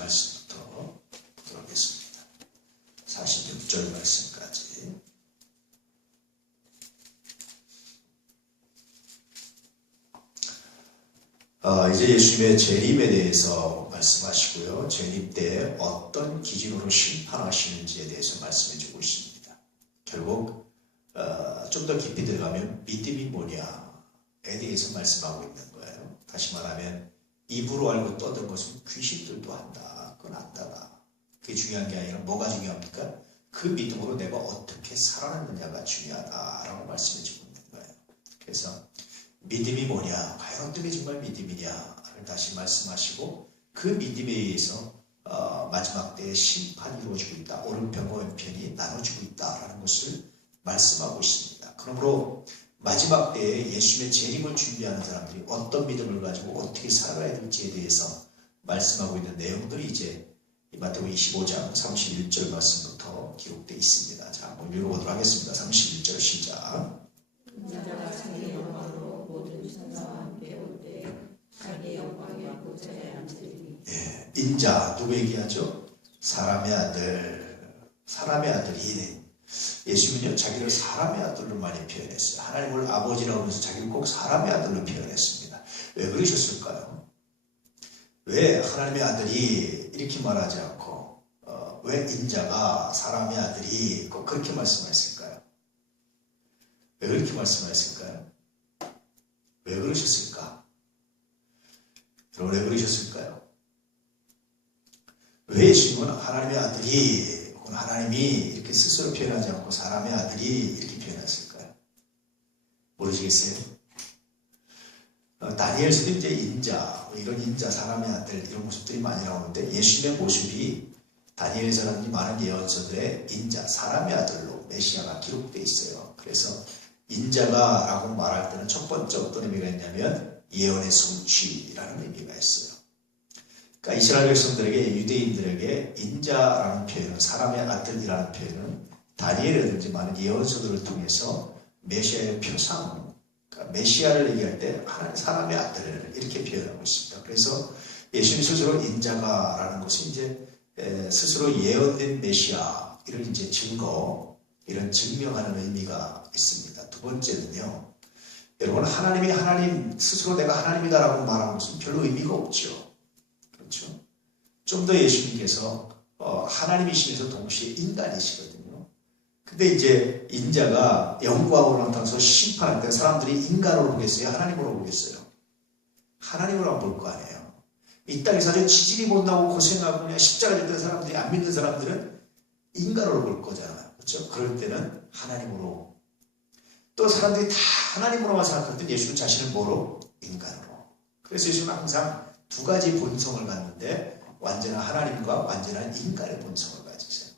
말씀부터 보도록 하겠습니다. 46절 말씀까지. 이제 예수님의 재림에 대해서 말씀하시고요. 재림 때 어떤 기준으로 심판하시는지에 대해서 말씀해주고 있습니다. 결국 좀 더 깊이 들어가면 믿음이 뭐냐에 대해서 말씀하고 있는 거예요. 다시 말하면 입으로 알고 떠든 것은 귀신들도 한다. 그건 안다다. 그게 중요한 게 아니라 뭐가 중요합니까? 그 믿음으로 내가 어떻게 살아났느냐가 중요하다라고 말씀해주고 있는 거예요. 그래서 믿음이 뭐냐? 과연 어떤 게 정말 믿음이냐를 다시 말씀하시고 그 믿음에 의해서 마지막 때에 심판이 이루어지고 있다. 오른편과 왼편이 나눠지고 있다라는 것을 말씀하고 있습니다. 그러므로 마지막 때에 예수님의 재림을 준비하는 사람들이 어떤 믿음을 가지고 어떻게 살아가야 될지에 대해서 말씀하고 있는 내용들이 이제 마태복음 25장 31절 말씀부터 기록되어 있습니다. 자, 한번 읽어보도록 하겠습니다. 31절 시작. 인자가 자기 영광으로 모든 천사와 함께 올 때 자기 영광의 보좌에 앉으리니. 예, 인자 누구 얘기하죠? 사람의 아들. 사람의 아들이 예수님은요 자기를 사람의 아들로 많이 표현했어요. 하나님을 아버지라고 하면서 자기를 꼭 사람의 아들로 표현했습니다. 왜 그러셨을까요? 왜 하나님의 아들이 이렇게 말하지 않고 왜 인자가 사람의 아들이 꼭 그렇게 말씀하셨을까요? 왜 그렇게 말씀하셨을까요? 왜 그러셨을까? 여러분 왜 그러셨을까요? 왜 예수님은 하나님의 아들이 혹은 하나님이 이렇게 스스로 표현하지 않고 사람의 아들이 이렇게 표현했을까요? 모르시겠어요? 다니엘서도 이제 인자, 이런 인자, 사람의 아들 이런 모습들이 많이 나오는데 예수님의 모습이 다니엘서라든지 많은 예언서들의 인자, 사람의 아들로 메시아가 기록되어 있어요. 그래서 인자가 라고 말할 때는 첫 번째 어떤 의미가 있냐면 예언의 성취라는 의미가 있어요. 그러니까 이스라엘 백성들에게 유대인들에게 인자라는 표현은 사람의 아들이라는 표현은 다니엘이라든지 많은 예언서들을 통해서 메시아의 표상, 그러니까 메시아를 얘기할 때 하나님 사람의 아들을 이렇게 표현하고 있습니다. 그래서 예수님 스스로 인자가라는 것이 이제 스스로 예언된 메시아 이런 이제 증거, 이런 증명하는 의미가 있습니다. 두 번째는요, 여러분 하나님이 하나님 스스로 내가 하나님이다라고 말하는 것은 별로 의미가 없죠. 그렇죠? 좀 더 예수님께서 하나님이시면서 동시에 인간이시거든요. 근데 이제 인자가 영광으로 나타나서 심판할 때 사람들이 인간으로 보겠어요? 하나님으로 보겠어요? 하나님으로 볼 거 아니에요. 이 땅에서 아주 지질이 못나고 고생하고 그냥 십자가 졌던 사람들이 안 믿는 사람들은 인간으로 볼 거잖아요. 그렇죠? 그럴 때는 하나님으로. 또 사람들이 다 하나님으로만 생각할 때 예수는 자신을 뭐로? 인간으로. 그래서 예수는 항상 두 가지 본성을 갖는데 완전한 하나님과 완전한 인간의 본성을 가지세요.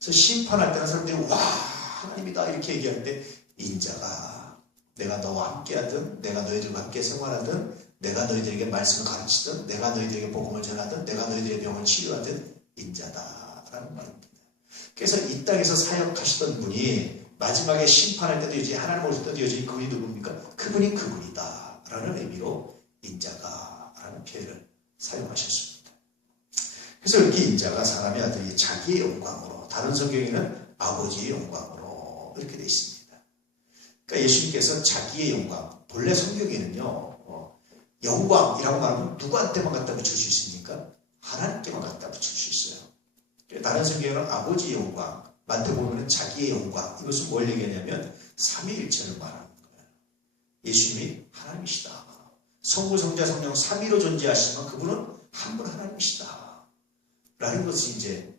그래서 심판할 때는 사람들이 와 하나님이다 이렇게 얘기하는데 인자가 내가 너와 함께하든 내가 너희들과 함께 생활하든 내가 너희들에게 말씀을 가르치든 내가 너희들에게 복음을 전하든 내가 너희들의 병을 치료하든 인자다라는 말입니다. 그래서 이 땅에서 사역하시던 분이 마지막에 심판할 때도 여전히 하나님 오실 때도 여전히 그분이 누굽니까? 그분이 그분이다 라는 의미로 인자가라는 표현을 사용하셨습니다. 그래서 이렇게 인자가 사람의 아들이 자기의 영광으로, 다른 성경에는 아버지의 영광으로 이렇게 되어 있습니다. 그러니까 예수님께서 자기의 영광, 본래 성경에는요 영광이라고 말하면 누구한테만 갖다 붙일 수 있습니까? 하나님께만 갖다 붙일 수 있어요. 다른 성경에는 아버지의 영광, 마태복음에는 자기의 영광, 이것은 뭘 얘기하냐면 삼위일체를 말하는 거예요. 예수님이 하나님이시다. 성부, 성자, 성령 삼위로 존재하시지만 그분은 한 분 하나님이시다. 라는 것이 이제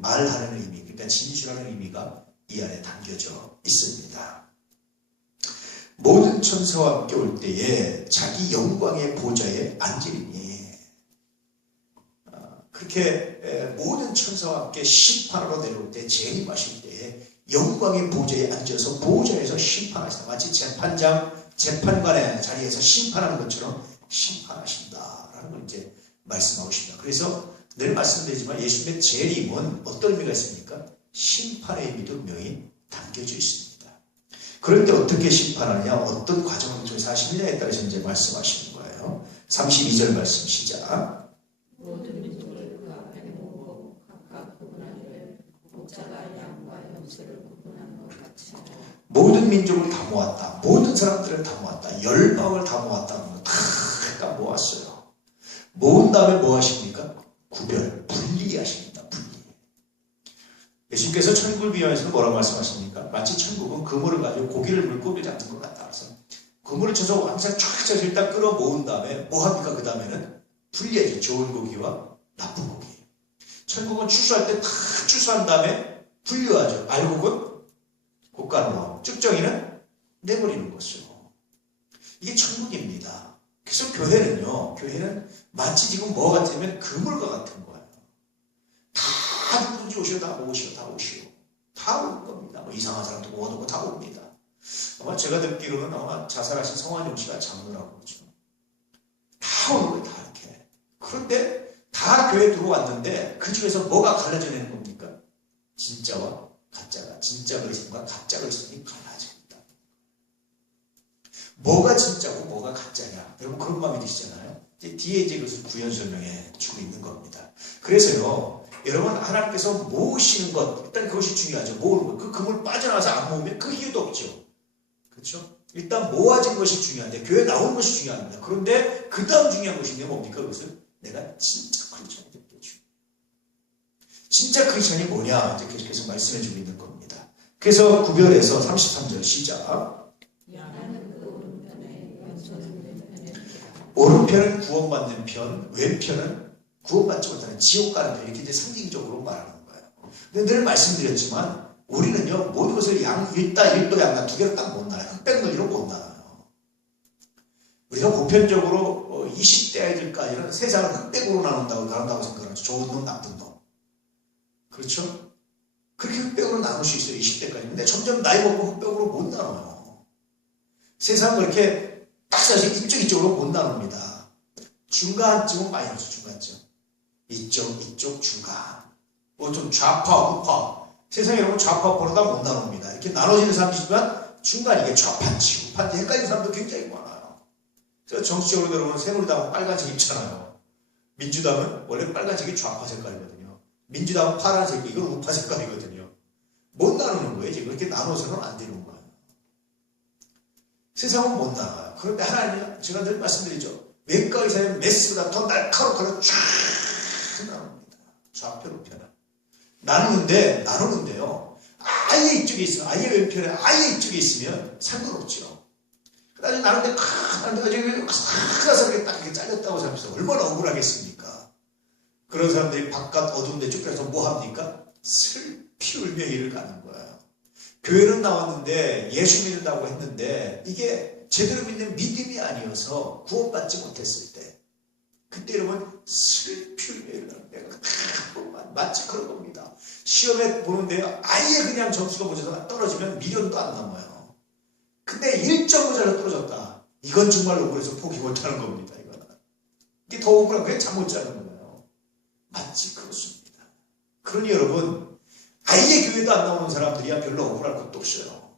말하는 의미, 그러니까 진술하는 의미가 이 안에 담겨져 있습니다. 모든 천사와 함께 올 때에 자기 영광의 보좌에 앉으리니 그렇게 모든 천사와 함께 심판하러 내려올 때 재림하실 때에 영광의 보좌에 앉아서 보좌에서 심판하신다. 마치 재판관의 자리에서 심판하는 것처럼 심판하신다라는 걸 이제 말씀하고 있습니다. 그래서 늘 말씀드리지만 예수님의 재림은 어떤 의미가 있습니까? 심판의 의미도 분명히 담겨져 있습니다. 그럴 때 어떻게 심판하느냐, 어떤 과정을 통해서 하시느냐에 따라서 이제 말씀하시는 거예요. 32절 말씀 시작. 모든 민족을 그 모든 민족을 다 모았다. 모든 사람들을 다 모았다. 열방을 다 모았다. 다 모았어요. 모은 다음에 뭐 하십니까? 구별, 분리하십니다. 분리. 예수님께서 천국을 비유하면서 뭐라고 말씀하십니까? 마치 천국은 그물을 가지고 고기를 물고기 잡는 것 같다. 그래서 그물을 쳐서 항상 쫙 일단 끌어 모은 다음에 뭐 합니까? 그 다음에는 분리해줘. 좋은 고기와 나쁜 고기. 천국은 추수할 때 다 추수한 다음에 분류하죠. 알곡은 곶가루와 쭉정이는 내버리는 것이요. 이게 천국입니다. 그래서 교회는 마치 지금 뭐 같으면 그물과 같은 거예요. 다 누구든지 오시오, 다 오시오, 다 오시오. 다 올 겁니다. 뭐 이상한 사람도 모아두고 다 옵니다. 아마 제가 듣기로는 아마 자살하신 성환용 씨가 장로라고 그러죠. 다 오는 거예요, 다 이렇게. 그런데 다 교회에 들어왔는데 그 중에서 뭐가 갈라져내는 겁니까? 진짜와 가짜가, 진짜 그리스도인과 가짜 그리스도인이 갈라집니다. 뭐가 진짜고 뭐가 가짜냐? 여러분 그런 마음이 드시잖아요. 뒤에 이제 그것을 부연 설명해 주고 있는 겁니다. 그래서요, 여러분 하나님께서 모으시는 것, 일단 그것이 중요하죠. 모으는 것. 그 그물 빠져나와서 안 모으면 그 이유도 없죠. 그렇죠? 일단 모아진 것이 중요한데, 교회 나오는 것이 중요합니다. 그런데 그 다음 중요한 것이 뭡니까? 그것은 내가 진짜 크리스천이 되는 게 중요해요. 진짜 크리스천이 뭐냐? 이제 계속해서 말씀해 주고 있는 겁니다. 그래서 구별해서 33절 시작. 오른편은 구원받는 편, 왼편은 구원받지 못하는 지옥 가는 편. 이렇게 이제 상징적으로 말하는 거예요. 근데 늘 말씀드렸지만 우리는요, 모든 것을 일다, 일도, 양다 두 개로 딱 못 나눠요. 흑백 논리로 못 나눠요. 우리가 보편적으로 20대 아이들까지는 세상을 흑백으로 나눈다고 생각하죠. 좋은 놈, 나쁜 놈. 그렇죠? 그렇게 흑백으로 나눌 수 있어요. 20대까지. 근데 점점 나이 먹고 흑백으로 못 나눠요. 세상은 그렇게 딱 사실 이쪽으로 못 나눕니다. 중간쯤은 많이 나누죠. 중간쯤. 이쪽, 중간. 뭐 좀 좌파, 우파. 세상에 여러분 좌파, 우파로 다 못 나눕니다. 이렇게 나눠지는 사람이지만 중간 이게 좌파인지 우파인지 헷갈리는 사람도 굉장히 많아요. 그래서 정치적으로 여러분 새누리당은 빨간색 입잖아요. 민주당은 원래 빨간색이 좌파 색깔이거든요. 민주당은 파란색, 이건 우파 색깔이거든요. 못 나누는 거예요. 지금 그렇게 나눠서는 안 되는 거예요. 세상은 못 나가요. 그런데 하나님은 제가 늘 말씀드리죠. 외과 의사는 메스보다 더 날카롭게 쫙 나눕니다. 좌편, 우편을. 나누는데요. 아예 이쪽에 있으면, 아예 왼편에, 아예 이쪽에 있으면 상관없죠. 나중에 나누는데 가서 이렇게 딱 이렇게 잘렸다고 생각해서 얼마나 억울하겠습니까? 그런 사람들이 바깥 어두운 데 쫓겨서 뭐 합니까? 슬피 울며 일을 가는 거예요. 교회는 나왔는데 예수 믿는다고 했는데 이게 제대로 믿는 믿음이 아니어서 구원받지 못했을 때 그때 여러분 슬피 울며 일을 가는 내가 마치 그런 겁니다. 시험에 보는데 아예 그냥 점수가 못해서 떨어지면 미련도 안 남아요. 근데 1.5자로 떨어졌다. 이건 정말 억울해서 포기 못하는 겁니다. 이거는. 이게 더 억울한 거예요. 잠 못 자는 거예요. 마치 그렇습니다. 그러니 여러분 아예 교회도 안 나오는 사람들이야 별로 억울할 것도 없어요.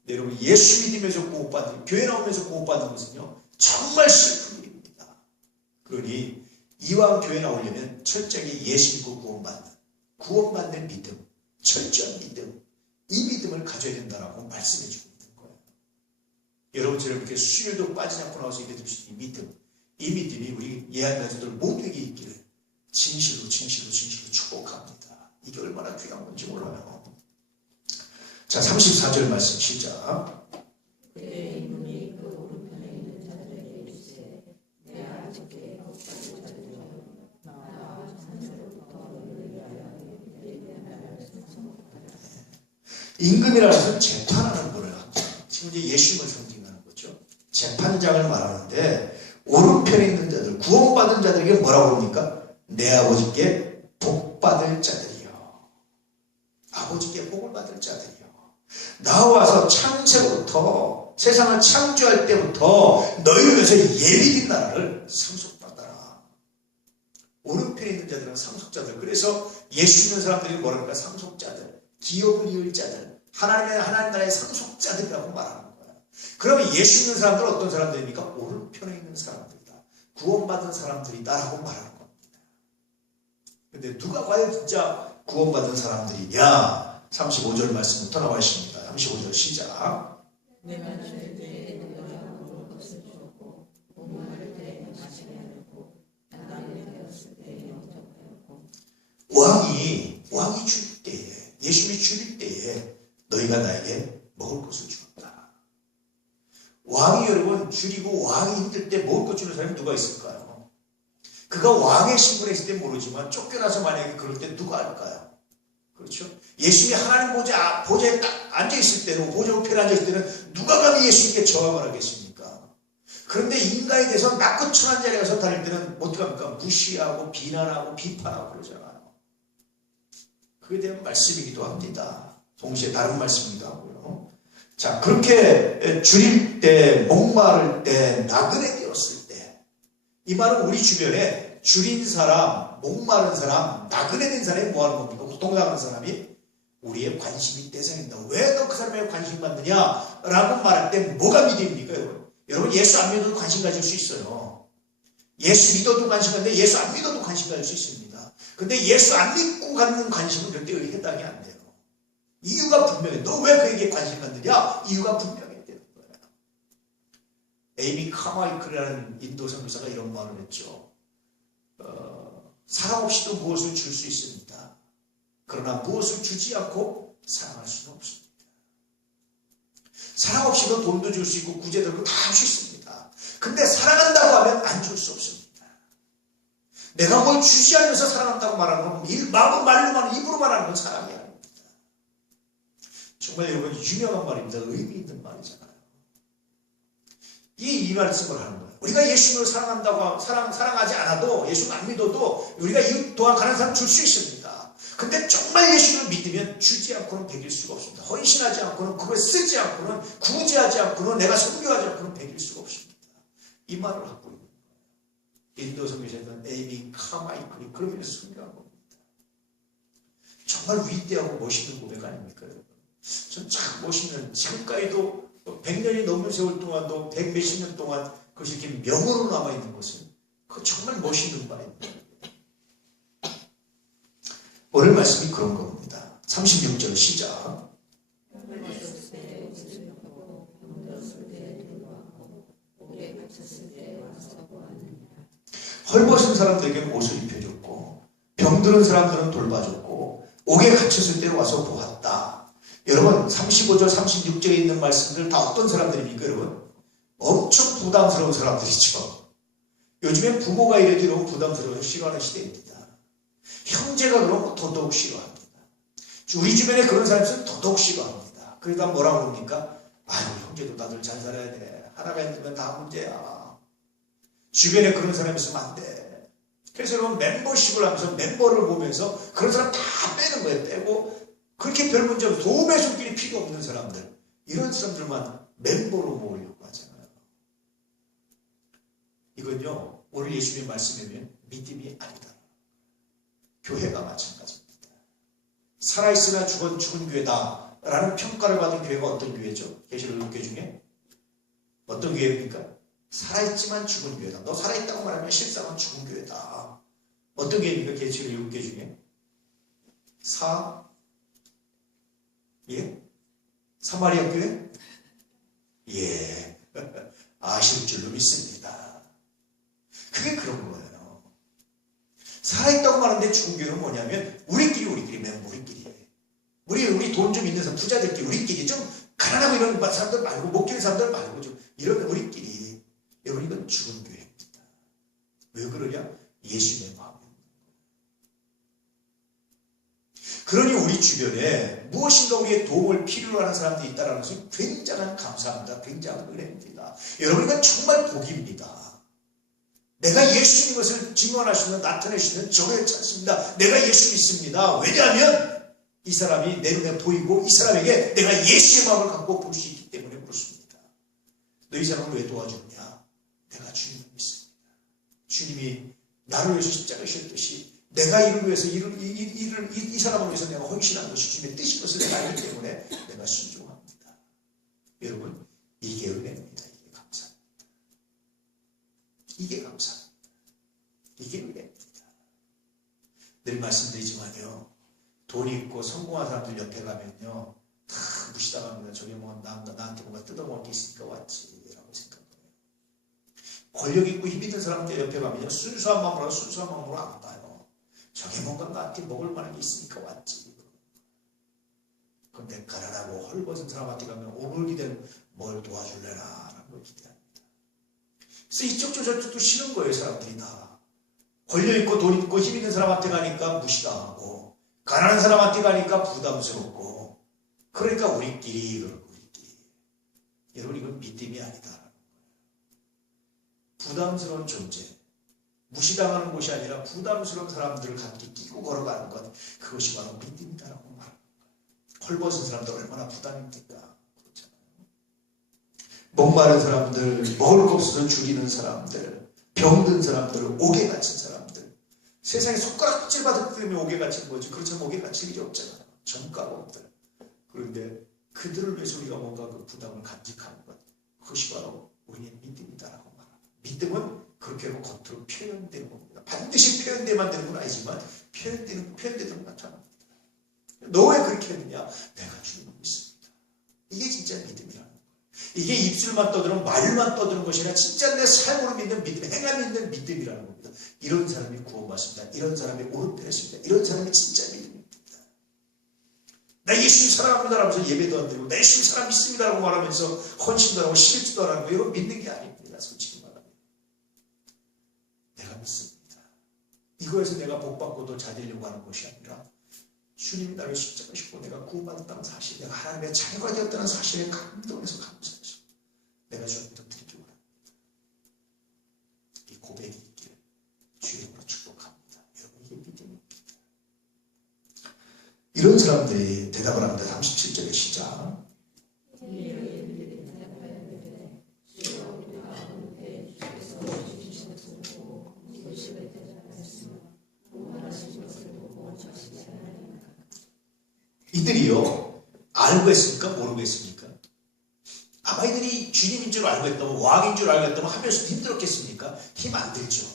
근데 여러분 예수 믿으면서 구원받는, 교회 나오면서 구원받는 것은요 정말 슬픈 일입니다. 그러니 이왕 교회 나오려면 철저하게 예수 믿고 구원받는 믿음, 철저한 믿음, 이 믿음을 가져야 된다라고 말씀해 주고 있는 거예요. 여러분처럼 이렇게 수요일도 빠지지 않고 나와서 예배 드릴 수 있는 이 믿음이 우리 예한 가족들 모두에게 있기를 진실로 축복합니다. 이게 얼마나 귀한 건지 몰라요. 자, 34절 말씀 시작. 그의 눈이 그 오른편에 있는 자들에게 이르시되 내가 아직게 복받을 자들이여 나와 산소로부터 너희를 위하여 너희의 나라를 성성하라. 임금이라는 것은 재판하는 분을 합니다. 지금 이제 예수님을 상징하는 거죠. 재판장을 말하는데 오른편에 있는 자들, 구원받은 자들에게 뭐라고 합니까? 내 아버지께 복받을 자들이요. 아버지께 복을 받을 자들이요. 나와서 창세로부터 세상을 창조할 때부터 너희를 위해서 예비된 나라를 상속받아라. 오른편에 있는 자들은 상속자들. 그래서 예수 믿는 사람들이 뭐랄까? 상속자들, 기업을 이을 자들, 하나님 나라의 상속자들이라고 말하는 거예요. 그러면 예수 믿는 사람들은 어떤 사람들입니까? 오른편에 있는 사람들이다. 구원받은 사람들이다라고 말하는 겁니다. 근데 누가 과연 진짜 구원받은 사람들이냐? 35절 말씀부터 나와 있습니다. 35절 시작. 내가 줄 때에 너희가 먹을 것을 주었고 목마를 때에 마시게 하였고 나그네 되었을 때에 영접하였고. 왕이 줄 때에, 예수님이 줄 때에 너희가 나에게 먹을 것을 주었다. 왕이 여러분 줄이고 왕이 힘들 때 먹을 것 주는 사람이 누가 있을까요? 그가 왕의 신분에 있을 때 모르지만 쫓겨나서 만약에 그럴 때 누가 알까요? 그렇죠? 예수님이 하나님 보좌에 딱 앉아있을 때는, 보좌 우편에 앉아있을 때는 누가 감히 예수님께 저항을 하겠습니까? 그런데 인간에 대해서 낮고 천한 자리에 가서 다닐 때는 어떻게 합니까? 무시하고 비난하고 비판하고 그러잖아요. 그에 대한 말씀이기도 합니다. 동시에 다른 말씀이기도 하고요. 자, 그렇게 줄일 때, 목마를 때, 나그네 되었을 때, 이 말은 우리 주변에 줄인 사람, 목마른 사람, 나그네 된 사람이 뭐 하는 겁니까? 고통당하는 사람이 우리의 관심이 대상입니다. 왜 너 그 사람에게 관심 받느냐? 라고 말할 때 뭐가 믿음입니까, 여러분? 여러분, 예수 안 믿어도 관심 가질 수 있어요. 예수 믿어도 관심 가는데 예수 안 믿어도 관심 가질 수 있습니다. 근데 예수 안 믿고 갖는 관심은 절대 해당이 안 돼요. 이유가 분명해. 너 왜 그에게 관심 갖느냐? 이유가 분명해야 되는 거예요. 에이미 카마이클이라는 인도 선교사가 이런 말을 했죠. 사랑 없이도 무엇을 줄 수 있습니다. 그러나 무엇을 주지 않고 사랑할 수는 없습니다. 사랑 없이도 돈도 줄 수 있고 구제도 다 할 수 있습니다. 근데 사랑한다고 하면 안 줄 수 없습니다. 내가 뭘 주지 않으면서 사랑한다고 말하는 건 말로만 입으로 말하는 건 사랑이 아닙니다. 정말 여러분 유명한 말입니다. 의미 있는 말이잖아요. 이 말씀을 하는 거예요. 우리가 예수님을 사랑한다고 사랑하지 않아도 예수를 안 믿어도 우리가 이웃 도와 가는 사람 줄 수 있습니다. 근데 정말 예수를 믿으면 주지 않고는 베길 수가 없습니다. 헌신하지 않고는 그걸 쓰지 않고는 구제하지 않고는 내가 선교하지 않고는 베길 수가 없습니다. 이 말을 하고 있는 거예요. 인도 선교사였던 에이미 카마이클이 그러면서 선교한 겁니다. 정말 위대하고 멋있는 고백 아닙니까, 여러분? 전 참 멋있는, 지금까지도 100년이 넘는 세월 동안도 100몇십 년 동안 그것이 이렇게 명으로 남아있는 것은 그 정말 멋있는 말입니다. 오늘 말씀이 그런 겁니다. 36절 시작. 헐벗은 사람들에게 옷을 입혀줬고 병드는 사람들은 돌봐줬고 옥에 갇혔을 때 와서 보았다. 여러분 35절 36절에 있는 말씀들 다 어떤 사람들입니까 여러분? 엄청 부담스러운 사람들이죠. 요즘엔 부모가 이러지 너무 부담스러워서 싫어하는 시대입니다. 형제가 그러면 더더욱 싫어합니다. 우리 주변에 그런 사람이 있으면 더더욱 싫어합니다. 그러다 뭐라고 그럽니까? 아유 형제도 다들 잘 살아야 돼. 하나가 힘들면 다 문제야. 주변에 그런 사람이 있으면 안 돼. 그래서 여러분 멤버십을 하면서 멤버를 보면서 그런 사람 다 빼는 거예요. 빼고 그렇게 별 문제 없고 도움의 손길이 필요 없는 사람들 이런 사람들만 멤버로 모으려고 하잖아요. 이건요 오늘 예수님의 말씀이면 믿음이 아니다. 교회가 마찬가지입니다. 살아있으나 죽은 교회다 라는 평가를 받은 교회가 어떤 교회죠? 계시록 6개 중에 어떤 교회입니까? 살아있지만 죽은 교회다. 너 살아있다고 말하면 실상은 죽은 교회다. 어떤 교회입니까? 계시록 7개 중에 사마리아 교회? 예. 아실 줄로 믿습니다. 그게 그런 거예요. 살아있다고 말하는데 죽은 교회는 뭐냐면 우리끼리 멤버 우리 돈 좀 있는 사람 부자들끼리 우리끼리 좀 가난하고 이런 사람들 말고 못 끼는 사람들 말고 좀 이런 우리끼리 여러분 이건 죽은 교회입니다. 왜 그러냐? 예수님의 마음입니다. 그러니 우리 주변에 무엇인가 우리의 도움을 필요로 하는 사람들이 있다는 것은 굉장한 감사합니다. 굉장한 은혜입니다. 여러분 이건 정말 복입니다. 내가 예수님 것을 증언하시는 나타내시는 저를 찾습니다. 내가 예수 믿습니다. 왜냐하면 이 사람이 내 눈에 보이고 이 사람에게 내가 예수의 마음을 갖고 볼 수 있기 때문에 그렇습니다. 너 이 사람을 왜 도와주느냐? 내가 주님을 믿습니다. 주님이 나를 위해서 십자가에 지셨듯이 내가 이를 위해서 이 사람을 위해서 내가 헌신한 것이 주님의 뜻인 것을 내가 알기 때문에 내가 순종합니다. 여러분 이게 은혜입니다. 이게 감사합니다. 이게 감사합니다. 이게 은혜입니다. 늘 말씀드리지만요. 돈 있고 성공한 사람들 옆에 가면요. 다 무시당하면 저게 뭐 나한테 뭔가 뜯어먹을 게 있으니까 왔지 라고 생각해요. 권력 있고 힘 있는 사람들 옆에 가면 순수한 마음으로 안 봐요. 저게 뭔가 나한테 먹을 만한 게 있으니까 왔지. 그런데 가난하고 헐벗은 사람한테 가면 오늘 기대는 뭘 도와줄래나 라는 걸 기대합니다. 그래서 이쪽도 저쪽도 싫은 거예요. 사람들이 다. 권력 있고 돈 있고 힘 있는 사람한테 가니까 무시당하고 가난한 사람한테 가니까 부담스럽고 그러니까 우리끼리. 여러분 이건 믿음이 아니다. 부담스러운 존재. 무시당하는 곳이 아니라 부담스러운 사람들을 함께 끼고 걸어가는 것. 그것이 바로 믿음이다라고 말합니다. 헐벗은 사람들 얼마나 부담입니까? 그렇잖아요. 목마른 사람들, 먹을 거 없어서 죽이는 사람들, 병든 사람들, 옥에 갇힌 사람들. 세상에 손가락질 받을 때문에 옥에 갇힌 거지. 그렇지만 옥에 갇힐 일이 없잖아요. 전가범들. 그런데 그들을 위해서 우리가 뭔가 그 부담을 간직하는 것. 그것이 바로 우리의 믿음이다라고 말합니다. 믿음은 그렇게 하고 겉으로 표현되는 겁니다. 반드시 표현돼만 되는 건 아니지만 표현되는 것 나타납니다. 너 왜 그렇게 했느냐? 내가 주님을 믿습니다. 이게 진짜 믿음이라는 거예요. 이게 입술만 떠드는 말만 떠드는 것이 아니라 진짜 내 삶으로 믿는 믿음, 행함이 있는 믿음이라는 겁니다. 이런 사람이 구원받습니다. 이런 사람이 오른편했습니다. 이런 사람이 진짜 믿음입니다. 나 예수님 사랑합니다 라면서 예배도 안 드리고 나 예수님 사랑 믿습니다 라고 말하면서 헌신도 하고 실수도 안 하고 이건 믿는 게 아닙니다. 솔직히 말하면. 내가 믿습니다. 이거에서 내가 복받고도 자되려고 하는 것이 아니라 주님이 나를 십자가시고 내가 구원받았다는 사실, 내가 하나님의 자녀가 되었다는 사실에 감동해서 감사해서 내가 주님께 드리기 원합니다. 이 고백이 있기를 주님으로 축복합니다. 여러분 이게 믿음입니다. 이런 사람들이 대답을 합니다. 37절의 시작. 이들이요 알고 했습니까? 모르고 했습니까? 아마 이들이 주님인 줄 알고 했다면 왕인 줄 알고 했다면 하면서도 힘들었겠습니까? 힘 안 들죠.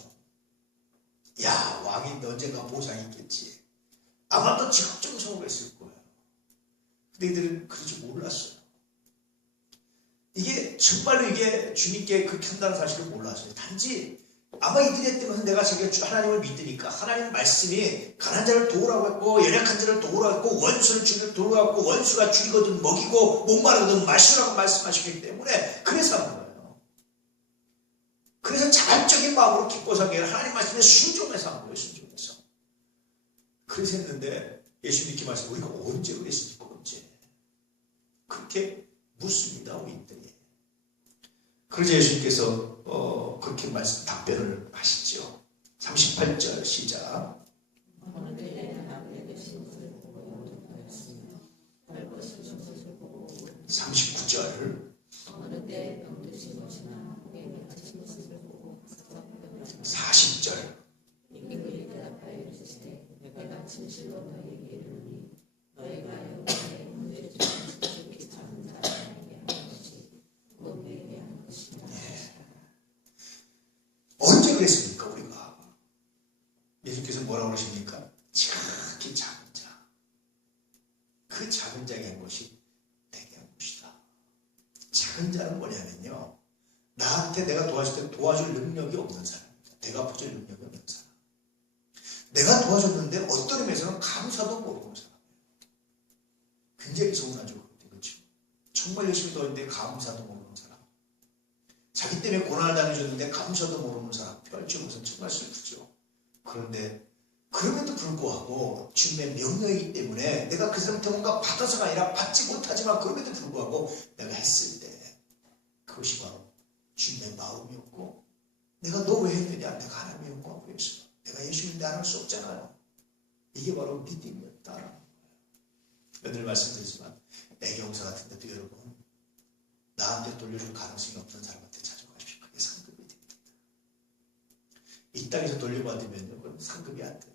야 왕인데 언젠가 보상이 있겠지. 아마 더 적정적으로 했을 거예요. 근데 이들은 그러지 몰랐어요. 이게 정말로 이게 주님께 그렇게 한다는 사실을 몰랐어요. 단지 아마 이들이 했던 내가 자기가 하나님을 믿으니까 하나님 말씀이 가난한 자를 도우라고 했고 연약한 자를 도우라고 했고 원수를 죽이고 도우라고 했고 원수가 죽이거든 먹이고 목마르거든 마시라고 말씀하시기 때문에 그래서 하는 거예요. 그래서 자발적인 마음으로 기뻐서 한 게 아니라 하나님 말씀에 순종해서 한 거예요. 순종해서. 그래서 했는데 예수님 이렇게 말씀 우리가 언제 그랬습니까? 언제? 그렇게 묻습니다. 우리들이. 그러자 예수님께서 그렇게 말씀 답변을 하시죠. 38절 시작. 39절 40절 언제 그랬습니까? 우리가 예수께서 뭐라고 그러십니까? 지극히 작은 자, 그 작은 자에게 한 것이 내게 한 것이다. 작은 자는 뭐냐면요, 나한테 내가 도와줄 때 도와줄 능력이 없는 사람입니다. 내가 도와줄 능력이 없는 사람. 내가 도와줬는데 어떤 의미에서는 감사도 모르는 사람이에요. 굉장히 서운하죠. 그렇죠? 정말 열심히 도왔는데 감사도 모르는 사람. 자기 때문에 고난을 당해줬는데 감사도 모르는 사람. 펼쳐보면 정말 슬프죠. 그런데 그럼에도 불구하고 주님의 명령이기 때문에 내가 그 사람한테 뭔가 받아서가 아니라 받지 못하지만 그럼에도 불구하고 내가 했을 때 그것이 바로 주님의 마음이었고, 내가 너 왜 했느냐? 내가 하나님의 영광을 위해서. 내가 예수님인데 안 할 수 없잖아요. 이게 바로 믿음이었다라는 거예요. 늘 말씀드리지만 애경사 같은 데도 여러분 나한테 돌려줄 가능성이 없는 사람한테 찾아가십시오. 그게 상급이 됩니다. 이 땅에서 돌려받으면 그건 상급이 안 돼요.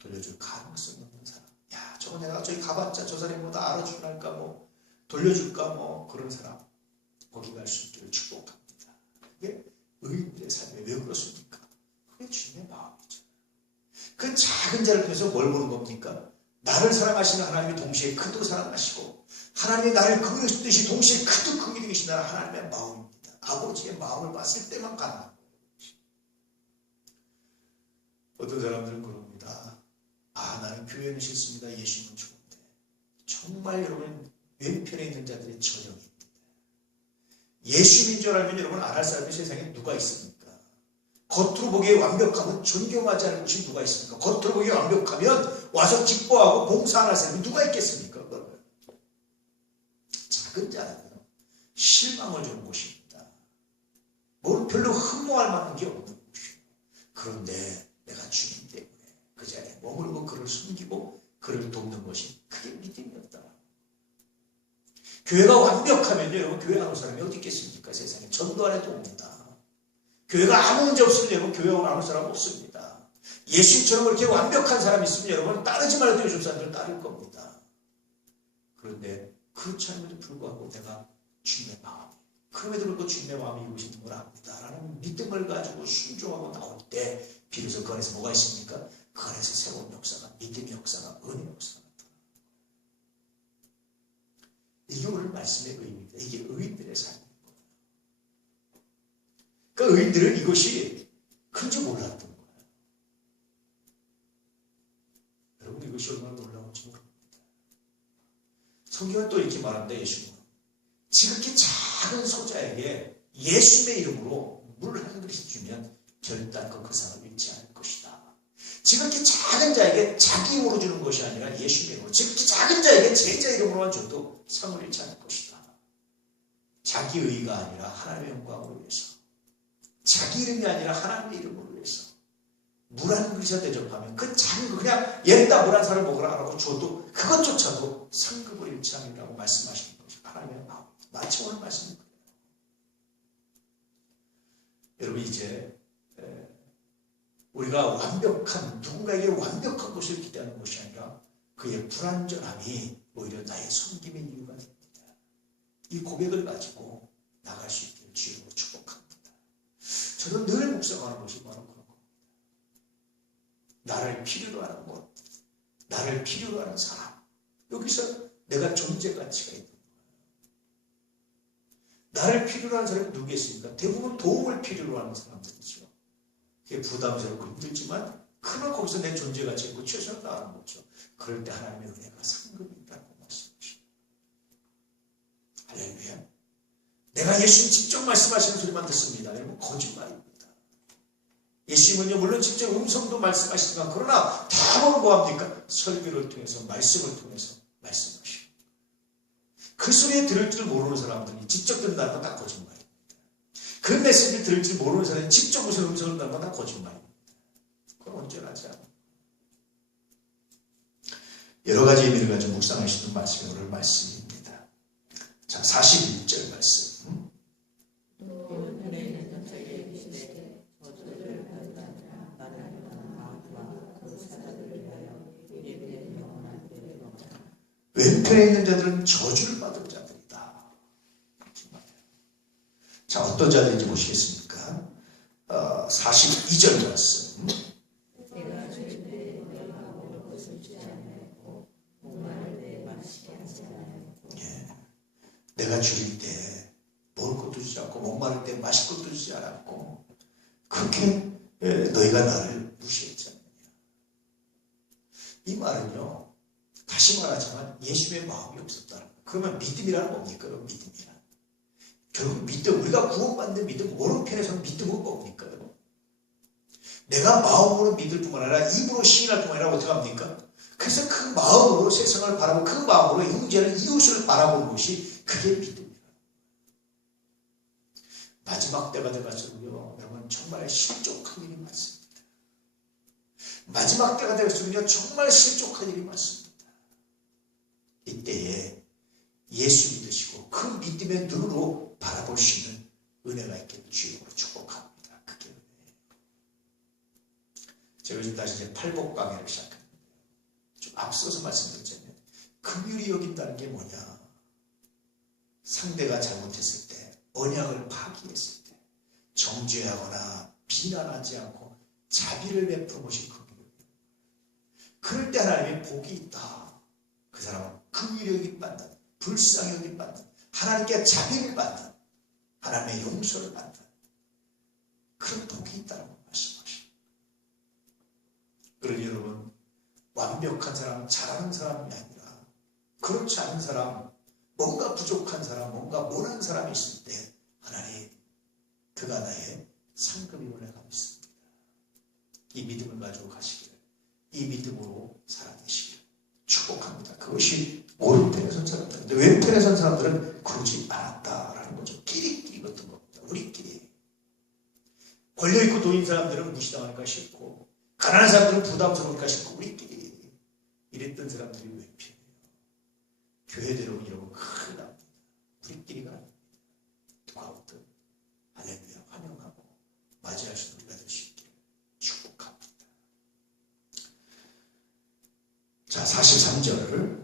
돌려줄 가능성이 없는 사람. 야, 저거 내가 저기 가봤자 저 사람이 뭐 나 알아주랄까 뭐 돌려줄까 뭐 그런 사람. 거기 갈 수 있기를 축복합니다. 그게 의인들의 삶이 왜 그렇습니까? 그게 주님의 마음이죠. 그 작은 자를 통해서 뭘 보는 겁니까? 나를 사랑하시는 하나님이 동시에 그도 사랑하시고 하나님이 나를 긍휼하시듯이 동시에 그도 긍휼히 계신다는 하나님의 마음입니다. 아버지의 마음을 봤을 때만 가능합니다. 어떤 사람들은 그럽니다. 아, 나는 교회는 싫습니다. 예수님은 좋은데. 정말 여러분, 왼편에 있는 자들의 전형입니다. 예수님인 줄 알면 여러분, 안 할 사람이 세상에 누가 있습니까? 겉으로 보기에 완벽하면 존경하지 않을 것이 누가 있습니까? 겉으로 보기에 완벽하면 와서 기뻐하고 봉사 안 할 사람이 누가 있겠습니까? 작은 자는요, 실망을 주는 곳입니다. 뭘 별로 흠모할 만한 게 없는 곳이에요. 그런데 내가 주님 때문에 그 자리에 머물고 그를 숨기고 그를 돕는 것이 그게 믿음이었다. 교회가 완벽하면요, 여러분, 교회 안 올 사람이 어디 있겠습니까? 세상에 전도 안 해도 옵니다. 교회가 아무 문제 없으면 여러분, 교회 안 올 사람 없습니다. 예수님처럼 그렇게 완벽한 사람이 있으면 여러분, 따르지 말아도 요즘 사람들은 따를 겁니다. 그런데 그렇지 않음에도 불구하고 내가 주님의 마음, 그럼에도 불구하고 주님의 마음이 이루어지는 걸 압니다 라는 믿음을 가지고 순종하고 나올 때 비로소 그 안에서 뭐가 있습니까? 그 안에서 새로운 역사가, 믿음의 역사가, 은혜의 역사가 나타납니다. 이게 오늘 말씀의 의미입니다. 이게 의인들의 삶입니다. 그러니까 의인들은 이것이 큰지 몰랐던 거예요. 여러분, 이것이 얼마나 놀라운지 모릅니다. 성경은 또 이렇게 말합니다. 예수님은 지극히 작은 소자에게 예수님의 이름으로 물 한 그릇 주면 결단코 그 상을 잃지 않을 것이다. 지극히 작은 자에게 자기 힘으로 주는 것이 아니라 예수님의 이름으로, 지극히 작은 자에게 제자 이름으로만 줘도 상을 잃지 않을 것이다. 자기 의가 아니라 하나님의 영광을 위해서, 자기 이름이 아니라 하나님의 이름을 위해서 물 한 그릇에 대접하면 그 작은 거, 그냥 얘다 물 한 살을 먹으라고 줘도 그것조차도 상급을 잃지 않으라고 말씀하시는 것이 하나님의 마음. 마치 오늘 말씀인 거예요. 여러분, 이제 우리가 완벽한, 누군가에게 완벽한 것을 기대하는 것이 아니라 그의 불완전함이 오히려 나의 섬김의 이유가 됩니다. 이 고백을 가지고 나갈 수 있기를 주님으로 축복합니다. 저는 늘 묵상하는 것이 바로 그런 겁니다. 나를 필요로 하는 것, 나를 필요로 하는 사람, 여기서 내가 존재 가치가 있는 거예요. 나를 필요로 하는 사람이 누구겠습니까? 대부분 도움을 필요로 하는 사람들이죠. 그게 부담스럽고 힘들지만 그러나 거기서 내 존재 가치 있고 최선을 다하는 거죠. 그럴 때 하나님의 은혜가 상급이 있다고 말씀하십니다. 할렐루야. 내가 예수님 직접 말씀하시는 소리만 듣습니다. 여러분, 거짓말입니다. 예수님은요, 물론 직접 음성도 말씀하시지만 그러나 다음은 뭐합니까? 설교를 통해서, 말씀을 통해서 말씀하십니다. 그 소리에 들을 줄 모르는 사람들이 직접 듣는다는 건 다 거짓말입니다. 그 메시지를 들을 줄 모르는 사람이 직접 무슨 음성을 듣는다는 건 다 거짓말입니다. 그건 온전하지 않아요. 여러 가지 의미를 가지고 묵상하시는 말씀이 오늘 말씀입니다. 자, 41절 말씀. 왼편에 있는 자들은 저주를 받은 자들이다. 자, 어떤 자들인지 보시겠습니까? 42절 말씀. 내가 줄일 때 먹을 것도 주지 않고, 목마를 때 마실 것도 주지 않았고, 그렇게 너희가 나를 무시했지 않느냐. 이 말은요, 다시 말하자면 예수의 마음이 없었다는 거예요. 그러면 믿음이란 뭡니까? 믿음이란. 결국 믿음, 우리가 구원받는 믿음, 오른편에서는 믿음은 뭡니까? 내가 마음으로 믿을 뿐만 아니라 입으로 시인할 뿐만 아니라 어떻게 합니까? 그래서 그 마음으로 세상을 바라보고 그 마음으로 형제를, 이웃을 바라보는 것이 그게 믿음이에요. 마지막 때가 돼가지고요, 여러분, 정말 실족한 일이 많습니다. 마지막 때가 돼가지고요, 정말 실족한 일이 많습니다. 이때에 예수 믿으시고 그 믿음의 눈으로 바라볼 수 있는 은혜가 있기를 주님으로 축복합니다. 그게 은혜예요. 제가 요즘 다시 이제 팔복 강의를 시작합니다. 좀 앞서서 말씀드렸잖아요. 긍휼히 여긴다는 게 뭐냐? 상대가 잘못했을 때, 언약을 파기했을 때 정죄하거나 비난하지 않고 자비를 베푸는 것이 긍휼이에요. 그럴 때 하나님의 복이 있다. 그 사람은 긍휼히 여김받는, 불쌍히 여김받는, 하나님께 자비를 받는, 하나님의 용서를 받는 그런 복이 있다고 말씀하십니다. 그러니 여러분, 완벽한 사람, 잘하는 사람이 아니라 그렇지 않은 사람, 뭔가 부족한 사람, 뭔가 모난 사람이 있을 때 하나님, 그가 나의 상급임을 내가 믿습니다. 이 믿음을 가지고 가시기를, 이 믿음으로 살아내시기를 축복합니다. 그것이 오른편에 선 사람들인데 왼편에 선 사람들은 그러지 않았다라는 거죠. 끼리끼리 같은 겁니다. 우리끼리. 권력있고 돈인 사람들은 무시당할까 싶고, 가난한 사람들은 부담스러울까 싶고, 우리끼리 이랬던 사람들이 왼편이에요. 교회대로 이러면 큰일 납니다. 우리끼리가 아닙니다. 누가 어떤 할렐루야 환영하고 맞이할 수 있는 우리가 될 수 있기를 축복합니다. 자, 43절을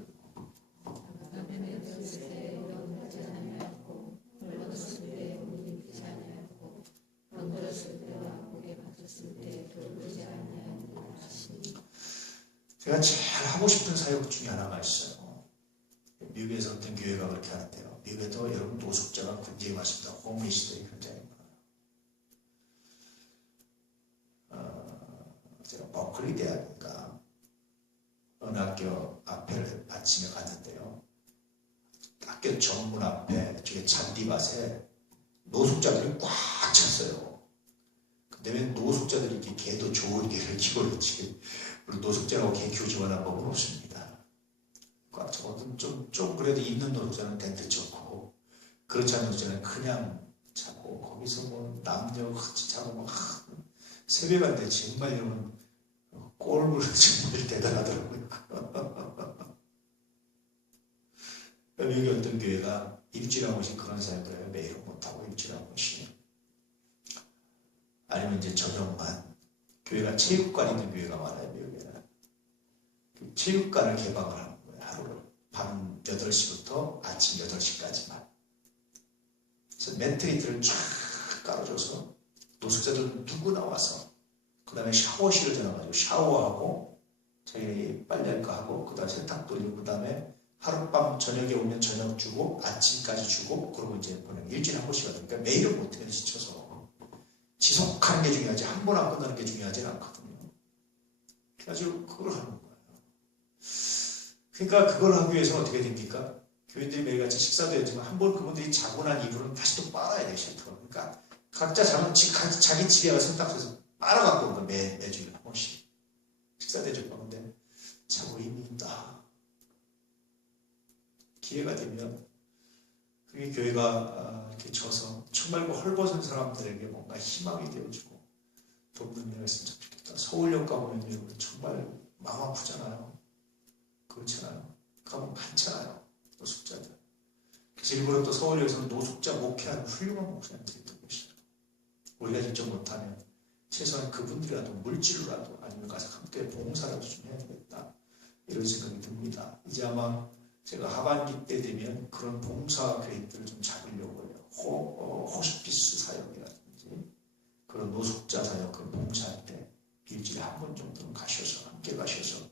제가 제일 하고 싶은 사역 중에 하나가 있어요. 미국에서 어떤 교회가 그렇게 하는데요. 미국에도 여러분 노숙자가 굉장히 많습니다. 홈리스들이 굉장히 많아요. 제가 버클리 대학인가 어느 학교 앞에 아침에 갔는데요. 학교 정문 앞에 저기 잔디밭에 노숙자들이 꽉 찼어요. 근데 왜 노숙자들이 이렇게 개도 좋은 개를 키우는지, 우리 노숙자라고 개 키우지 말라는 법은 없습니다. 꽉 차거든. 좀 그래도 있는 노숙자는 텐트 쳤고, 그렇지 않은 노숙자는 그냥 자고, 거기서 뭐 남녀 같이 자고 막 새벽인데 정말 이런 꼴물 정말 대단하더라고요. 여기 어떤 교회가 일주일에 한 번씩 그런 사역을 해요. 매일 못하고 일주일에 한 번씩. 아니면 이제 저녁만. 교회가 체육관 있는 교회가 많아요. 미국에는. 그 체육관을 개방을 하는 거예요. 하루를. 밤 8시부터 아침 8시까지만. 그래서 매트리트를 쫙 깔아줘서 노숙자들 누구나 와서, 그 다음에 샤워실을 전화가지고 샤워하고 자기 빨래할 거 하고, 그 다음에 세탁 돌리고, 그 다음에 하룻밤 저녁에 오면 저녁 주고 아침까지 주고, 그러고 이제 보내면 일주일에 한 번씩 하니까 매일은 못하면 지쳐서 지속하는 게 중요하지 한 번 안 끝나는 게 중요하진 않거든요. 그래가지고 그걸 하는 거예요. 그러니까 그걸 하기 위해서 어떻게 됩니까? 교인들이 매일같이 식사도 했지만 한 번 그분들이 자고 난 이후로는 다시 또 빨아야 돼요. 셔터를. 그러니까 각자 자기 집에 가서 세탁소에서 빨아갖고 온 거예요. 매주일에 한 번씩 식사 대접을 하는데 자고 이미 있다. 기회가 되면 그게 교회가 이렇게 져서 정말 그 헐벗은 사람들에게 뭔가 희망이 되어주고 돕는 일을 했으면 좋겠다. 서울역 가보면 여러분 정말 마음 아프잖아요. 그렇잖아요. 가면 많잖아요. 노숙자들. 그래서 일부러 또 서울역에서는 노숙자 목회하는 훌륭한 목사님들이 있던 것이죠. 우리가 직접 못하면 최소한 그분들이라도 물질로라도 아니면 가서 함께 봉사라도 좀 해야 되겠다. 이런 생각이 듭니다. 이제 아마 제가 하반기 때 되면 그런 봉사 계획들을 좀 잡으려고 해요. 호스피스 사역이라든지 그런 노숙자 사역, 그런 봉사할 때 일주일에 한 번 정도는 가셔서 함께 가셔서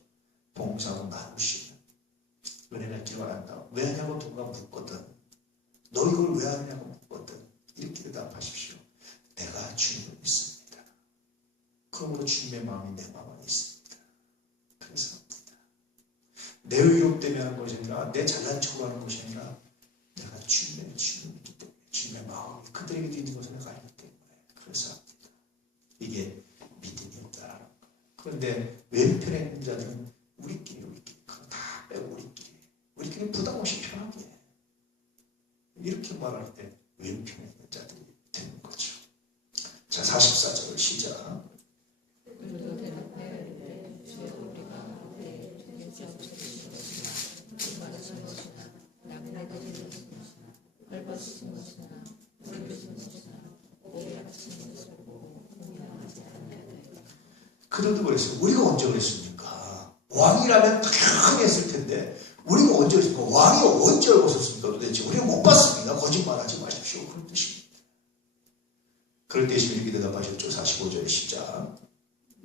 봉사하고 나누시면 은혜가 있기를 바란다. 왜 하냐고 누가 묻거든. 너 이걸 왜 하느냐고 묻거든. 이렇게 대답하십시오. 내가 주님을 믿습니다. 그러므로 주님의 마음이 내 마음 안에 있습니다. 그래서 내 의롭되면 하는 것이 아니라 내 잘난 척으로 하는 것이 아니라 내가 주님을 믿기 때문에 주님의 마음이 그들에게도 있는 것을 내가 알기 때문에 그래서 합니다. 이게 믿음이었다라는 거예요. 그런데 왼편에 있는 자들은 우리끼리 그거 다 빼고 우리끼리 부담 없이 편하게 이렇게 말할 때 왼편에 있는 자들이 되는 거죠. 자, 44절 시작. 그들도 그랬어요. 우리가 언제 그랬습니까? 왕이라면 당연히 했을 텐데 우리가 언제 그랬습니까? 왕이 언제 얼굴었습니까? 도대체 우리가 못 봤습니다. 거짓말하지 마십시오. 그런 뜻입니다. 그럴 때 예수님이 이렇게 대답하셨죠. 45절 시작.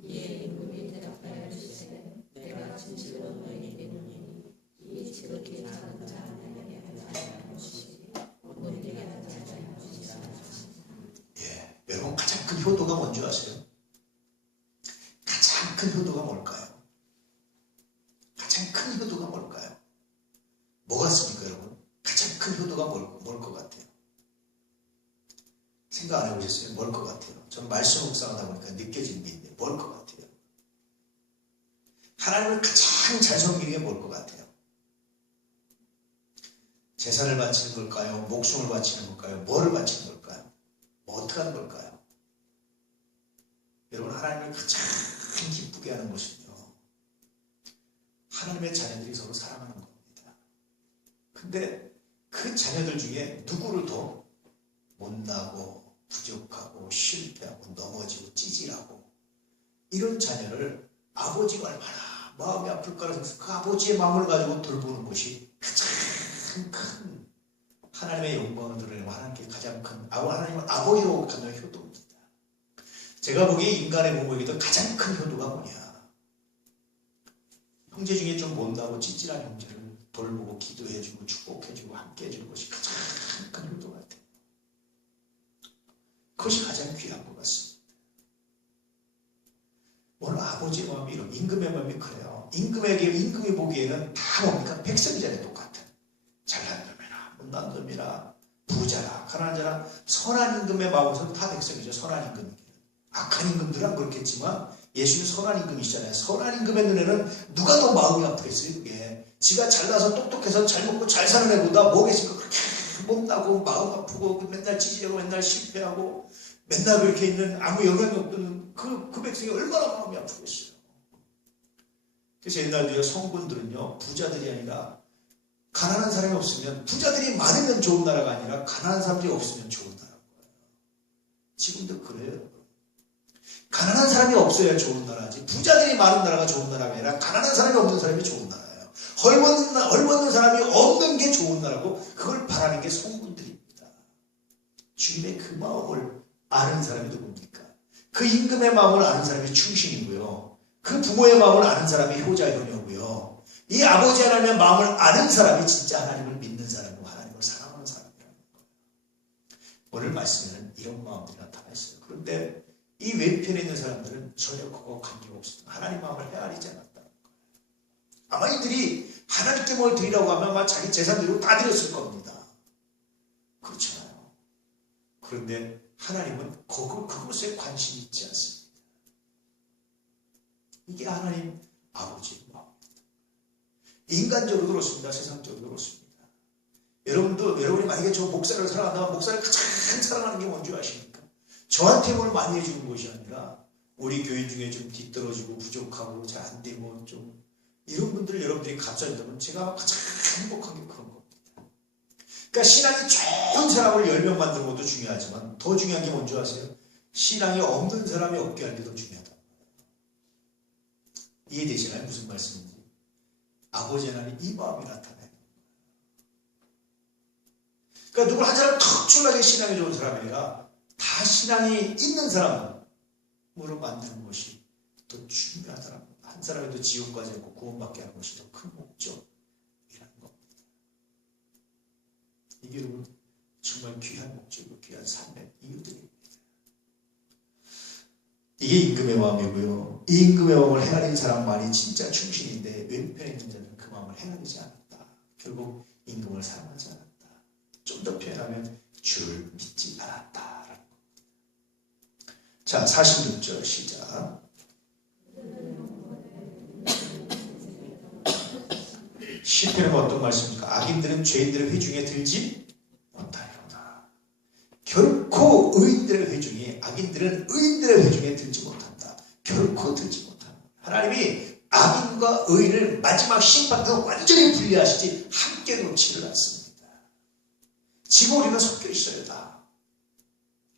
예, 누이 대답하여 주시되 내가 진실로 너희에게 이르노니 이 지극히 작은 자 하나님의 하지 뭔지 아세요? 가장 큰 효도가 뭘까요? 가장 큰 효도가 뭘까요? 뭐 같습니까, 여러분? 가장 큰 효도가 뭘 것 같아요? 생각 안 해보셨어요? 뭘 것 같아요? 저는 말씀 묵상하다 보니까 느껴지는 게 있는데 뭘 것 같아요? 하나님을 가장 잘 섬기는 게 뭘 것 같아요? 재산을 바치는 걸까요? 목숨을 바치는 걸까요? 뭐를 바치는 걸까요? 뭐 어떻게 하는 걸까요? 여러분, 하나님을 가장 기쁘게 하는 것은요, 하나님의 자녀들이 서로 사랑하는 겁니다. 근데 그 자녀들 중에 누구를 더 못나고 부족하고 실패하고 넘어지고 찌질하고 이런 자녀를 아버지가 얼마나 마음이 아플까 해서 그 아버지의 마음을 가지고 돌보는 것이 가장 큰 하나님의 영광을 드러내고 하나님께 가장 큰 하나님을 아버지로 갖는 효도입니다. 제가 보기에 인간의 부모에게도 가장 큰 효도가 뭐냐? 형제 중에 좀 못나고 찌질한 형제를 돌보고 기도해주고 축복해주고 함께 해주는 것이 가장 큰 효도 같아요. 그것이 가장 귀한 것 같습니다. 오늘 아버지의 마음이 이런 임금의 마음이 그래요. 임금이 보기에는 다 뭡니까? 백성이잖아요. 똑같은. 잘난 놈이나 못난 놈이나 부자나 가난한 자나 선한 임금의 마음에서는 다 백성이죠. 선한 임금에게는. 악한 임금들은 그렇겠지만 예수는 선한 임금이시잖아요. 선한 임금의 눈에는 누가 더 마음이 아프겠어요. 그게. 지가 잘나서 똑똑해서 잘 먹고 잘 사는 애보다 뭐겠습니까? 그렇게 못나고 마음 아프고 맨날 찌질하고 맨날 실패하고 맨날 그렇게 있는 아무 영향이 없는 그 백성이 얼마나 마음이 아프겠어요. 그래서 옛날에요 성군들은요 부자들이 아니라 가난한 사람이 없으면 부자들이 많으면 좋은 나라가 아니라 가난한 사람들이 없으면 좋은 나라인 거예요. 지금도 그래요. 가난한 사람이 없어야 좋은 나라지 부자들이 많은 나라가 좋은 나라가 아니라 가난한 사람이 없는 사람이 좋은 나라예요. 헐벗는 사람이 없는 게 좋은 나라고 그걸 바라는 게 성군들입니다. 주님의 그 마음을 아는 사람이 누굽니까? 그 임금의 마음을 아는 사람이 충신이고요. 그 부모의 마음을 아는 사람이 효자 효녀고요. 이 아버지 하나님의 마음을 아는 사람이 진짜 하나님을 믿는 사람이고 하나님을 사랑하는 사람이라는 거예요. 오늘 말씀에는 이런 마음들이 나타나 있어요. 그런데 이 왼편에 있는 사람들은 전혀 그거 관계가 없습니다. 하나님 마음을 헤아리지 않았다는 거예요. 아마 이들이 하나님께 뭘 드리라고 하면 아마 자기 재산 드리고 다 드렸을 겁니다. 그렇잖아요. 그런데 하나님은 그것에 관심이 있지 않습니다. 이게 하나님 아버지의 마음입니다. 인간적으로 그렇습니다. 세상적으로 그렇습니다. 여러분이 만약에 저 목사를 사랑한다면 목사를 가장 사랑하는 게 뭔지 아십니까? 저한테 뭘 많이 해주는 것이 아니라 우리 교인 중에 좀 뒤떨어지고 부족하고 잘 안 되고 좀 이런 분들 여러분들이 갖춰준다면 제가 가장 행복한 게 그런 겁니다. 그러니까 신앙이 좋은 사람을 10명 만드는 것도 중요하지만 더 중요한 게 뭔지 아세요? 신앙이 없는 사람이 없게 하는 게 더 중요하다. 이해되시나요? 무슨 말씀인지. 아버지 하나님 이 마음이 나타나요. 그러니까 누굴 한 사람 특출나게 신앙이 좋은 사람이 아니라 다 신앙이 있는 사람으로 만드는 것이 더 중요하다는 겁니다. 한 사람에도 지옥까지 없고 구원받게 하는 것이 더 큰 목적이라는 겁니다. 이게 여러분 정말 귀한 목적이고 귀한 삶의 이유들입니다. 이게 임금의 마음이고요. 이 임금의 마음을 헤아린 사람만이 진짜 충신인데 왼편에 있는 자는 그 마음을 헤아리지 않았다. 결국 임금을 사랑하지 않았다. 좀 더 표현하면 주를 믿지 않았다라는 겁니다. 자, 46절 시작. 시편은 어떤 말씀입니까? 악인들은 죄인들의 회중에 들지 못하리로다. 결코 의인들의 회중에 악인들은 의인들의 회중에 들지 못한다. 결코 들지 못한다. 하나님이 악인과 의인을 마지막 심판에서 완전히 분리하시지 함께 놓지를 않습니다. 지금 우리는 섞여 있어요 다.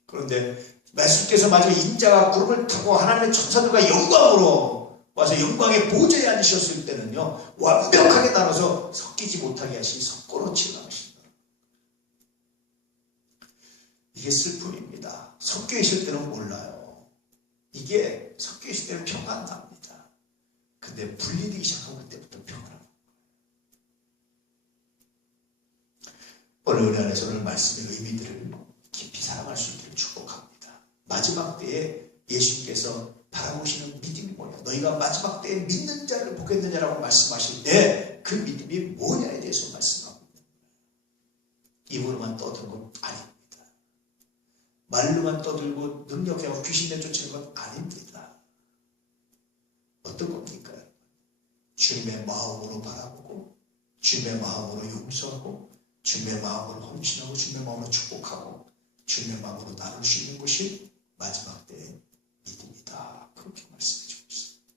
그런데 말씀께서 마지막 인자가 구름을 타고 하나님의 천사들과 영광으로 와서 영광의 보좌에 앉으셨을 때는요 완벽하게 나눠서 섞이지 못하게 하시니 섞어놓지 않으신다. 이게 슬픔입니다. 섞여 있을 때는 몰라요. 이게 섞여 있을 때는 평안 납니다. 근데 분리되기 시작하면 그때부터 평안합니다. 오늘 은혜 안에서 오늘 말씀의 의미들을 깊이 사랑할 수 있기를 축복합니다. 마지막 때에 예수님께서 바라보시는 믿음이 뭐냐? 너희가 마지막 때에 믿는 자를 보겠느냐라고 말씀하실 때 그 믿음이 뭐냐에 대해서 말씀하고 입으로만 떠드는 건 아닙니다. 말로만 떠들고 능력하고 귀신 내쫓는 건 아닙니다. 어떤 겁니까? 주님의 마음으로 바라보고 주님의 마음으로 용서하고 주님의 마음으로 헌신하고 주님의 마음으로 축복하고 주님의 마음으로 나눌 수 있는 것이 마지막 때의 믿음이다. 그렇게 말씀해 주고 있습니다.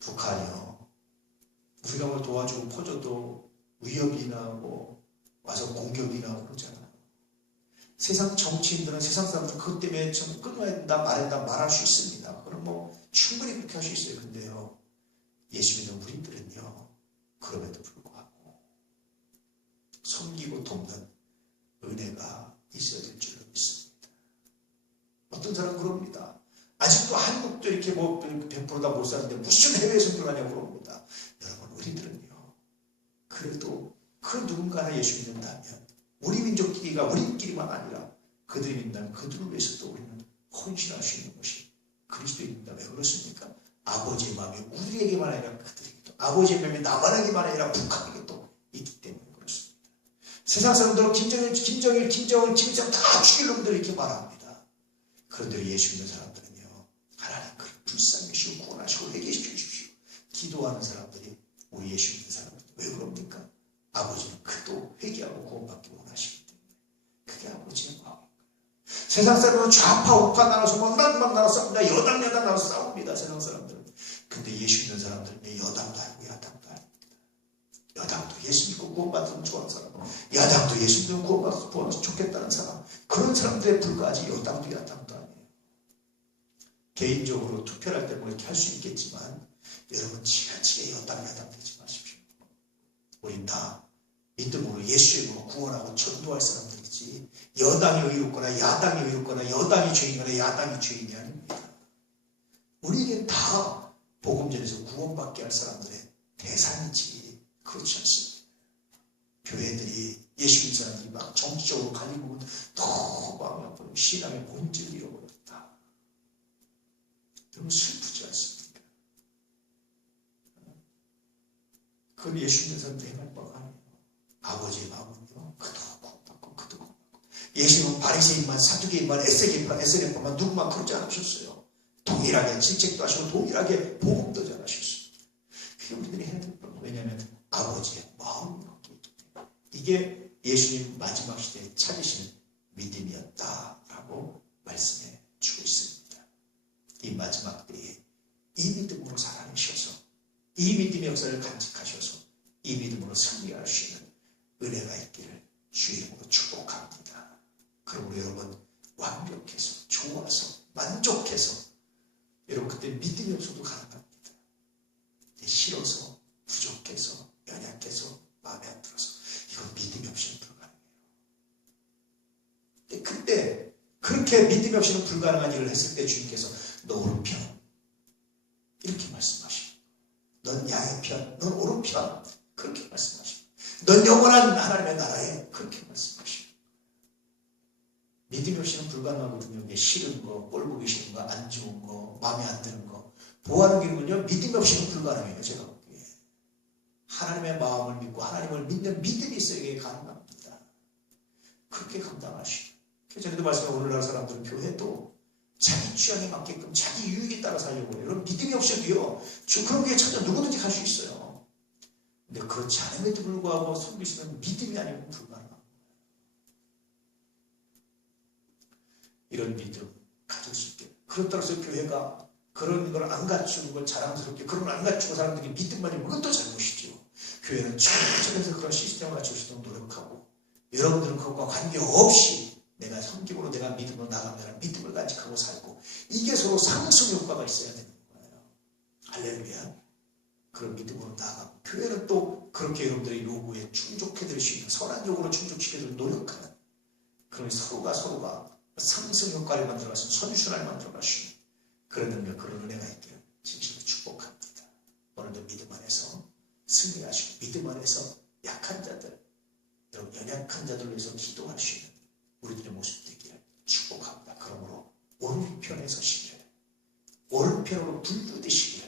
북한이요. 우리가 뭘 도와주고 퍼줘도 위협이나 뭐 와서 공격이나 그러잖아요. 세상 정치인들은 세상 사람들은 그것 때문에 좀 끊어야 된다 말할 수 있습니다. 그럼 뭐 충분히 그렇게 할 수 있어요. 근데요. 예수 믿는 우리들은요. 그럼에도 불구하고 섬기고 돕는 은혜가 있어야 될 줄로 믿습니다. 어떤 사람은 그럽니다. 아직도 한국도 이렇게 뭐 100% 다 못 사는데 무슨 해외 선교를 하냐고 그럽니다. 여러분 우리들은요. 그래도 그 누군가나 예수 믿는다면 우리 민족끼리가 우리끼리만 아니라 그들이 믿는다면 그들을 위해서도 우리는 헌신할 수 있는 것이 그리스도입니다. 왜 그렇습니까? 아버지의 마음이 우리에게만 아니라 그들에게도 아버지의 마음이 나만에게만 아니라 북한에게도 있기 때문에 그렇습니다. 세상 사람들은 김정일 김일성 다 죽일 놈들 이렇게 말합니다. 그런데 예수 믿는 사람들은요. 하나님 그를 불쌍히 여시고 구원하시고 회개시켜 주십시오. 기도하는 사람들이 우리 예수 믿는 사람들 왜 그럽니까? 아버지는 그도 회개하고 구원받기 원하시기 때문에 그게 아버지의 마음입니다. 세상 사람들은 좌파 우파 나눠서 막 나눠서 싸웁니다. 여당 나눠서 싸웁니다. 세상 사람들은. 근데 예수 믿는 사람들은 여당도 아니고 야당도 아닙니다. 여당도 예수 믿고 구원받으면 좋아하는 사람, 야당도 예수 믿고 구원받으면 구원받으면 좋겠다는 사람, 그런 사람들에 불과하지 여당도 야당도 아니에요. 개인적으로 투표할 때 뭐 이렇게 할 수 있겠지만 여러분 지나치게 여당 야당 되지 마십시오. 우린 다 믿음으로 예수 이름으로 구원하고 전도할 사람들이지 여당이 의롭거나 야당이 의롭거나 여당이 죄인거나 야당이 죄인이 아닙니다. 우리에겐 다 복음전에서 구원받게 할 사람들의 대상이지 그렇지 않습니다. 교회들이 예수 믿는 사람들이 막 정치적으로 갈리고 너무 마음이 아프고 신앙의 본질을 잃어버렸다. 너무 슬프지 않습니까? 그건 예수 믿는 사람들이 행할 바가 아니에요. 아버지의 마음은요. 그도 구원받고 그도 구원받고 예수님은 바리새인만 사두개인만 에세겔만 누구만 그러지 않으셨어요. 동일하게 질책도 하시고 동일하게 복음도 전하셨어요. 그게 우리들이 해야 될 거예요. 왜냐하면 아버지의 마음이 거기에 있기 때문에 이게 예수님 마지막 시대에 찾으시는 믿음이었다라고 말씀해 주고 있습니다. 이 마지막 때에 이 믿음으로 살아내셔서 이 믿음의 역사를 간직하셔서 이 믿음으로 승리할 수 있는 은혜가 있기를 주 이름으로 축복합니다. 그러므로 여러분 완벽해서 좋아서 만족해서 여러분 그때 믿음이 없어도 가능합니다. 싫어서 부족해서 연약해서 마음에 안 들어서 이건 믿음이 없이는 불가능해요. 그때 그렇게 믿음이 없이는 불가능한 일을 했을 때 주님께서 너 오른편 이렇게 말씀하시고 넌 양의 편, 넌 오른편 그렇게 말씀하시고 넌 영원한 하나님의 나라에 그렇게 말씀하시고 믿음이 없이는 불가능하거든요. 싫은 거, 꼴 보기 싫은 거, 안 좋은 거, 마음에 안 드는 거 보호하는 길은요. 믿음이 없이는 불가능해요. 제가 보기에 하나님의 마음을 믿고 하나님을 믿는 믿음이 있어야 가능합니다. 그렇게 감당하시고 전에도 말씀한 오늘날 사람들은 교회도 자기 취향에 맞게끔 자기 유익에 따라 살려고 해요. 여러분 믿음이 없어도요. 그런 게 찾아 누구든지 갈 수 있어요. 근데 그렇지 않음에도 불구하고 섬기시는 믿음이 아니면 불가능합니다. 이런 믿음 가질 수 있게. 그렇다고 해서 교회가 그런 걸 안 갖추는 걸 자랑스럽게 그런 걸 안 갖추고 사람들이 믿음만 있는 그것도 잘못이죠. 교회는 최선에서 그런 시스템을 갖출 수 있도록 노력하고 여러분들은 그것과 관계없이 내가 섬김으로 내가 믿음으로 나가면 믿음을 간직하고 살고 이게 서로 상승 효과가 있어야 되는 거예요. 할렐루야. 그런 믿음으로 나가고 교회는 또 그렇게 여러분들의 요구에 충족해드릴 수 있는 선한적으로 충족시켜드릴 노력하는 그런 서로가 상승 효과를 만들어가시는 선순환을 만들어가시는 그런 능력 그런 은혜가 있기를 진실로 축복합니다. 오늘도 믿음 안에서 승리하시고 믿음 안에서 약한 자들 여러분 연약한 자들을 위해서 기도할 수 있는 우리들의 모습 되기를 축복합니다. 오른편에 서시기를, 오른편으로 불 뜯으시기를,